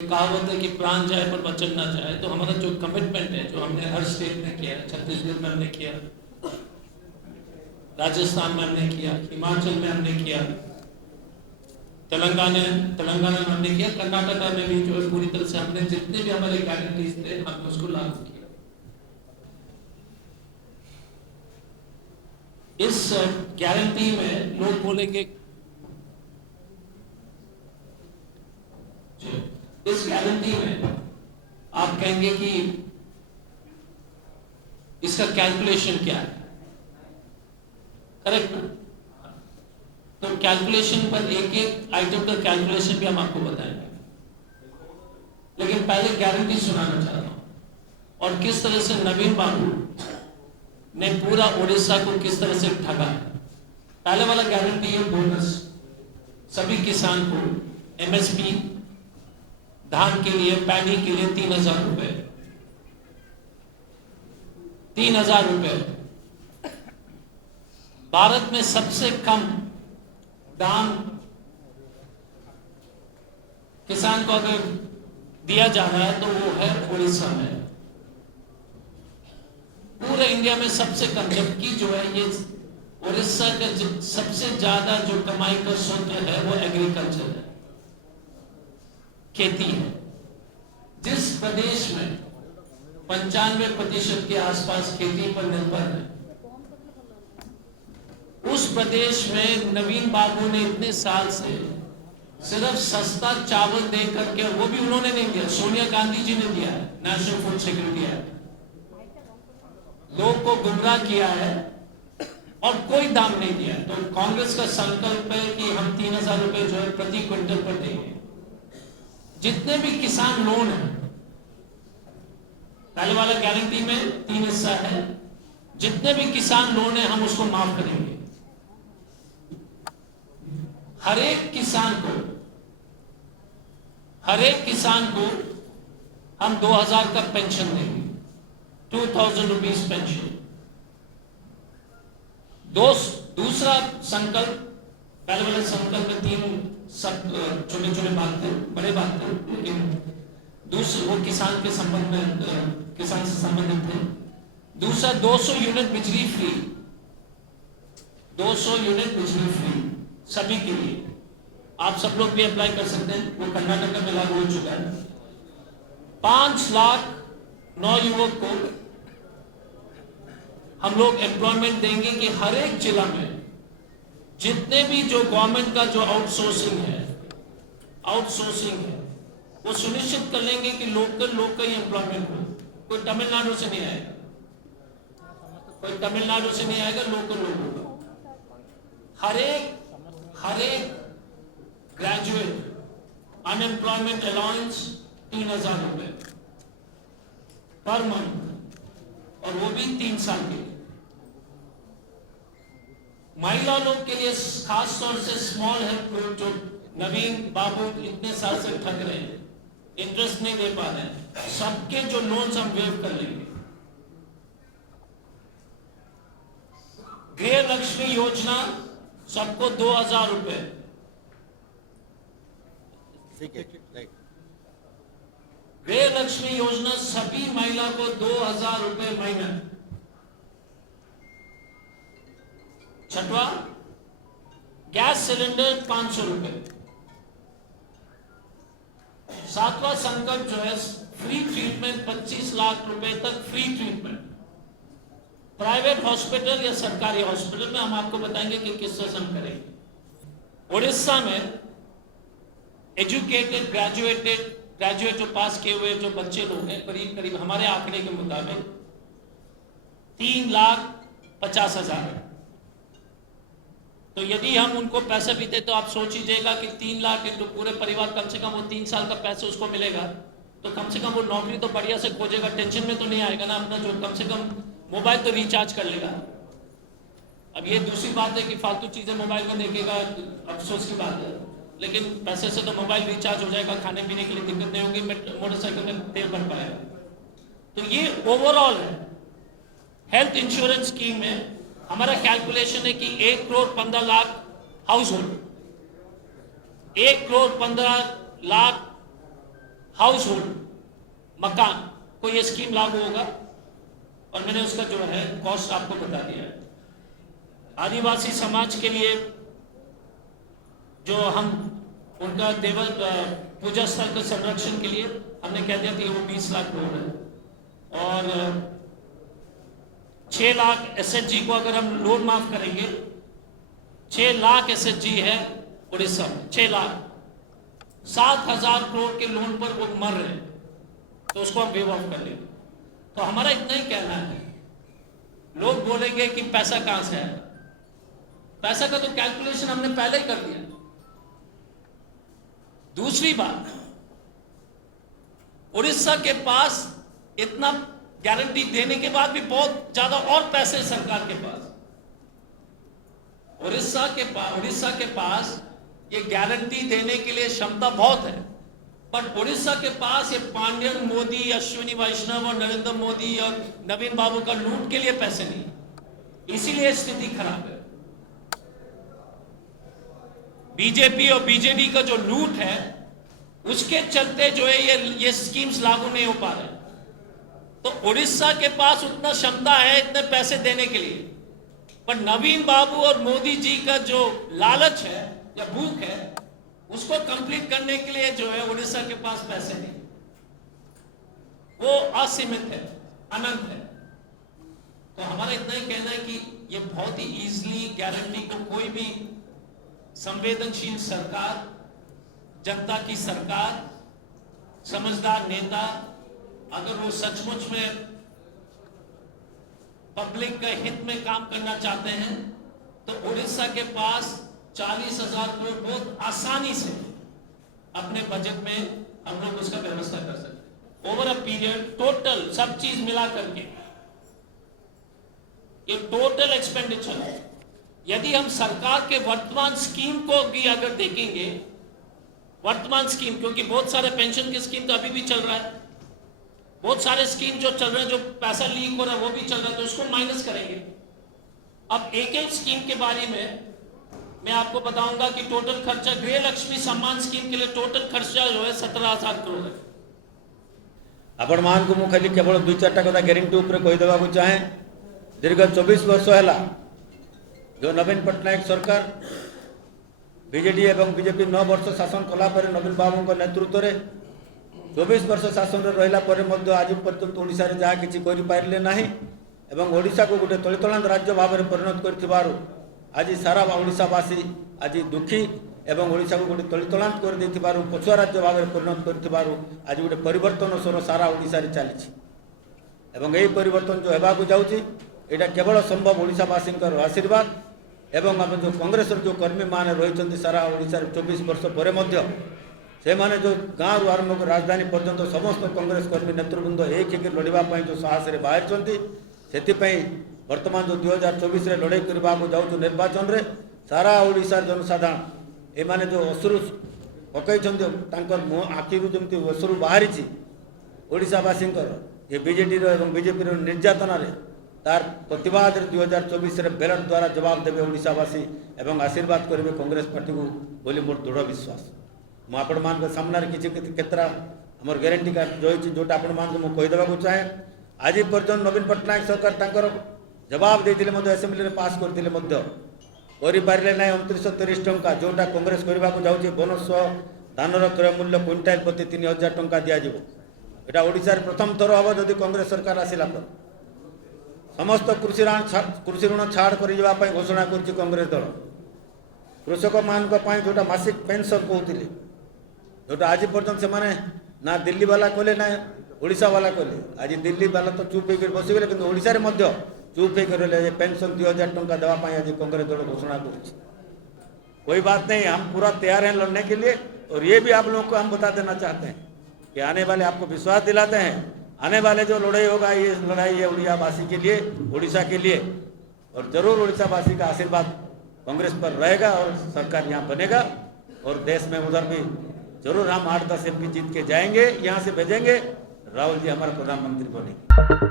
कहावत है कि प्राण जाए पर वचन ना जाए। तो हमारा जो कमिटमेंट है, जो हमने हर स्टेट में किया, छत्तीसगढ़ में हमने किया, राजस्थान में हमने किया, हिमाचल में हमने किया, तेलंगाना में हमने किया, कर्नाटका में भी जो है पूरी तरह से हमने जितने भी हमारे गारंटीज थे हमने उसको लागू किया। इस गारंटी में लोग बोलेंगे, इस गारंटी में आप कहेंगे कि इसका कैलकुलेशन क्या है, करेक्ट ना? तो कैलकुलेशन पर एक एक आइटम का कैलकुलेशन भी हम आपको बताएंगे, लेकिन पहले गारंटी सुनाना चाहता हूं और किस तरह से नवीन बाबू ने पूरा उड़ीसा को किस तरह से ठगा। पहले वाला गारंटी है बोनस, सभी किसान को एमएसपी धान के लिए, पैडी के लिए 3,000 रुपए, 3,000 रुपए। भारत में सबसे कम दाम किसान को अगर दिया जा रहा है तो वो है उड़ीसा में, पूरे इंडिया में सबसे कम। जबकि जो है ये उड़ीसा का सबसे ज्यादा जो कमाई का स्रोत है वो एग्रीकल्चर है, खेती है। जिस प्रदेश में 95% के आसपास खेती पर निर्भर है, उस प्रदेश में नवीन बाबू ने इतने साल से सिर्फ सस्ता चावल दे करके, वो भी उन्होंने नहीं दिया, सोनिया गांधी जी ने दिया है, नेशनल फूड सिक्योरिटी एक्ट, लोग को गुमराह किया है और कोई दाम नहीं दिया। तो कांग्रेस का संकल्प है कि हम 3,000 रुपए जो है प्रति क्विंटल पर देंगे। जितने भी किसान लोन है, पहले वाला गारंटी में 3 हिस्सा है, जितने भी किसान लोन है हम उसको माफ करेंगे। हर एक किसान को हम 2,000 का पेंशन देंगे, 2,000 रुपीज पेंशन। दूसरा संकल्प, पहले वाले संकल्प में 3 सब छोटे छोटे बात थे, बड़े बात थे, लेकिन दूसरे वो किसान के संबंध में, किसान से संबंधित थे। दूसरा 200 यूनिट बिजली फ्री, 200 यूनिट बिजली फ्री सभी के लिए। आप सब लोग भी अप्लाई कर सकते हैं, वो कर्नाटक में लागू हो चुका है। 5 लाख नौयुवक को हम लोग एम्प्लॉयमेंट देंगे कि हर एक जिला में जितने भी जो गवर्नमेंट का जो आउटसोर्सिंग है वो सुनिश्चित कर लेंगे कि लोकल लोग का ही एम्प्लॉयमेंट हो। कोई तमिलनाडु से नहीं आएगा, लोकल लोग होगा। हर एक ग्रेजुएट अनएम्प्लॉयमेंट अलाउंस 3,000 रुपए पर मंथ, और वो भी 3 साल के लिए। महिला लोग के लिए खास तौर से स्मॉल हेल्प ग्रुप, जो नवीन बाबू इतने साल से ठग रहे हैं, इंटरेस्ट नहीं दे पा रहे हैं, सबके जो लोन्स हम वेव कर लेंगे। गृह लक्ष्मी योजना सबको 2,000 रुपए, गृह लक्ष्मी योजना सभी महिला को 2,000 रुपए महीना। छठवा, गैस सिलेंडर 500 रुपए। 7वां संकल्प जो है फ्री ट्रीटमेंट, 25 लाख रुपए तक फ्री ट्रीटमेंट प्राइवेट हॉस्पिटल या सरकारी हॉस्पिटल में। हम आपको बताएंगे कि किस तरह से हम करेंगे। उड़ीसा में एजुकेटेड ग्रेजुएट जो पास किए हुए जो बच्चे लोग हैं, करीब हमारे आंकड़े के मुताबिक 3,50,000 है। तो यदि हम उनको पैसे भी दे तो आप सोच लीजिएगा कि 3 लाख इंटू पूरे परिवार, कम से कम वो 3 साल का पैसा उसको मिलेगा। तो कम से कम वो नौकरी तो बढ़िया से खोजेगा, टेंशन में तो नहीं आएगा ना अपना, जो कम से कम मोबाइल तो रिचार्ज कर लेगा। अब ये दूसरी बात है कि फालतू चीजें मोबाइल में देखेगा, अफसोस की बात है, लेकिन पैसे से तो मोबाइल रिचार्ज हो जाएगा, खाने पीने के लिए दिक्कत नहीं होगी, मोटरसाइकिल में तेल भर पाएगा। तो ये ओवरऑल है। हेल्थ इंश्योरेंस स्कीम में हमारा कैलकुलेशन है कि 1 crore 15 lakh house hold, 1 crore 15 lakh house hold, मकान को ये स्कीम लागू होगा और मैंने उसका जो है कॉस्ट आपको बता दिया है। आदिवासी समाज के लिए जो हम उनका पूजा स्थल के संरक्षण के लिए हमने कह दिया कि वो 20 लाख करोड़ है और 6 लाख SHG को अगर हम लोन माफ करेंगे, 6 लाख SHG है उड़ीसा में, 6 लाख 7,000 करोड़ के लोन पर वो मर रहे हैं, तो उसको हम वेव ऑफ कर लेंगे। तो हमारा इतना ही कहना है। लोग बोलेंगे कि पैसा कहां से है, पैसा का तो कैलकुलेशन हमने पहले ही कर दिया। दूसरी बात, उड़ीसा के पास इतना गारंटी देने के बाद भी बहुत ज्यादा और पैसे सरकार के पास, उड़ीसा के पास ये गारंटी देने के लिए क्षमता बहुत है, पर उड़ीसा के पास ये पांड्यन, मोदी, अश्विनी वैष्णव और नरेंद्र मोदी और नवीन बाबू का लूट के लिए पैसे नहीं, इसीलिए स्थिति खराब है। बीजेपी और बीजेडी का जो लूट है उसके चलते जो है ये स्कीम्स लागू नहीं हो पा रहे। तो उड़ीसा के पास उतना क्षमता है इतने पैसे देने के लिए, पर नवीन बाबू और मोदी जी का जो लालच है या भूख है उसको कंप्लीट करने के लिए जो है उड़ीसा के पास पैसे नहीं, वो असीमित है, अनंत है। तो हमारा इतना ही कहना है कि ये बहुत ही इजीली गारंटी को कोई भी संवेदनशील सरकार, जनता की सरकार, समझदार नेता अगर वो सचमुच में पब्लिक के हित में काम करना चाहते हैं तो उड़ीसा के पास 40,000 करोड़ बहुत आसानी से अपने बजट में हम लोग उसका व्यवस्था कर सकते हैं। ओवर अ पीरियड टोटल सब चीज मिला करके ये टोटल एक्सपेंडिचर है। यदि हम सरकार के वर्तमान स्कीम को भी अगर देखेंगे, वर्तमान स्कीम, क्योंकि बहुत सारे पेंशन की स्कीम तो अभी भी चल रहा है, बहुत सारे स्कीम जो चल रहे हैं, जो पैसा लीक हो रहा है वो भी चल रहा है, तो उसको माइनस करेंगे। अब एक एक स्कीम के बारे में मैं आपको बताऊंगा कि टोटल खर्चा गृह लक्ष्मी सम्मान स्कीम के लिए टोटल खर्चा जो है 17,000 करोड़ है। आपण मान को मु खाली केवल 2-4टा कथा गारंटी ऊपर कहि देबा को चाहे। दीर्घ 24 वर्ष हैला जो नवीन पट्टनायक सरकार बीजेडी एवं बीजेपी 9 वर्ष शासन कला पर नवीन बाबू को नेतृत्व रे 24 वर्ष शासन रे रहिला पर मध्य आज पर्यंत ओडिसा रे जा किछि करि पारले नाही एवं ओडिसा को गोटे तलितलांत राज्य भाव में परिणत करथिबारु आज सारा ओडिशावासी आज दुखी एवं ओडिशा को गोटे तलितलांत कर देथिबारु पछुआ राज्य भाव में परिणत करथिबारु आज गोटे परिवर्तन स्वर सारा ओडिशा रे चालिछि एवं एही परिवर्तन जो हेबाकु जाउछि एटा केवल संभव ओडिशावासी आशीर्वाद एवं आम जो कांग्रेस जो कर्मी माने रही सारा ओडिशा 24 वर्ष पर मध्य से माने जो गाँव रु आरंभ कर राजधानी पर्यंत समस्त कांग्रेस कर्मी नेतृवृंद एक एक लड़ाई जो साहस रे बाहर से वर्तमान जो 2024 रे लड़ाई करने को जाऊँ निर्वाचन रे सारा ओडिशा जनसाधारण एमाने जो अश्रु पकई आखि जमी अश्रु बाहरी ओडिशावासी ये बीजेडी एवं बीजेपी निर्यातना तार प्रतिवाद 2024 रे बैलेट द्वारा जवाब देवे ओडिशावासी एवं आशीर्वाद करेंगे कांग्रेस पार्टी को बोली मोर दृढ़ विश्वास। मुझे मान सामने किसी केतरा आमर गारंटी कार्ड जो जोटा आपण मान को कहीदेवा चाहे। आज पर्यटन नवीन पट्टनायक सरकार जवाब देते असेंबली पास करते पारे ना 2930 टंका जोटा कांग्रेस करने को जाऊँगी बोनस धानर क्रय मूल्य क्विंटाल प्रति 3000 टंका दिज्व। यहाँ ओडिशा प्रथम थर हम जदि कांग्रेस सरकार आसला पर समस्त कृषि ऋण छाड़ कर घोषणा कर कांग्रेस दल कृषक मान जोटा मासिक पेंशन कहते जोटा आज पर्यटन से माने ना दिल्ली वाला कहले ना ओडिशा वाला कहले। आज दिल्ली वाला तो चुप होकर बसीगले कि ओडिशा रे मध्य चुप होकर रहे पेंशन 2000 टंका देवाई आज कांग्रेस दल घोषणा कर। कोई बात नहीं, हम पूरा तैयार हैं लड़ने के लिए और ये भी आप लोगों को हम बता देना चाहते हैं कि आने वाले आपको विश्वास दिलाते हैं आने वाले जो लड़ाई होगा ये लड़ाई है उड़ियावासी के लिए, उड़ीसा के लिए और जरूर उड़ीसावासी का आशीर्वाद कांग्रेस पर रहेगा और सरकार यहाँ बनेगा और देश में उधर भी जरूर हम 8-10 MP जीत के जाएंगे, यहाँ से भेजेंगे, राहुल जी हमारा प्रधानमंत्री बनेंगे।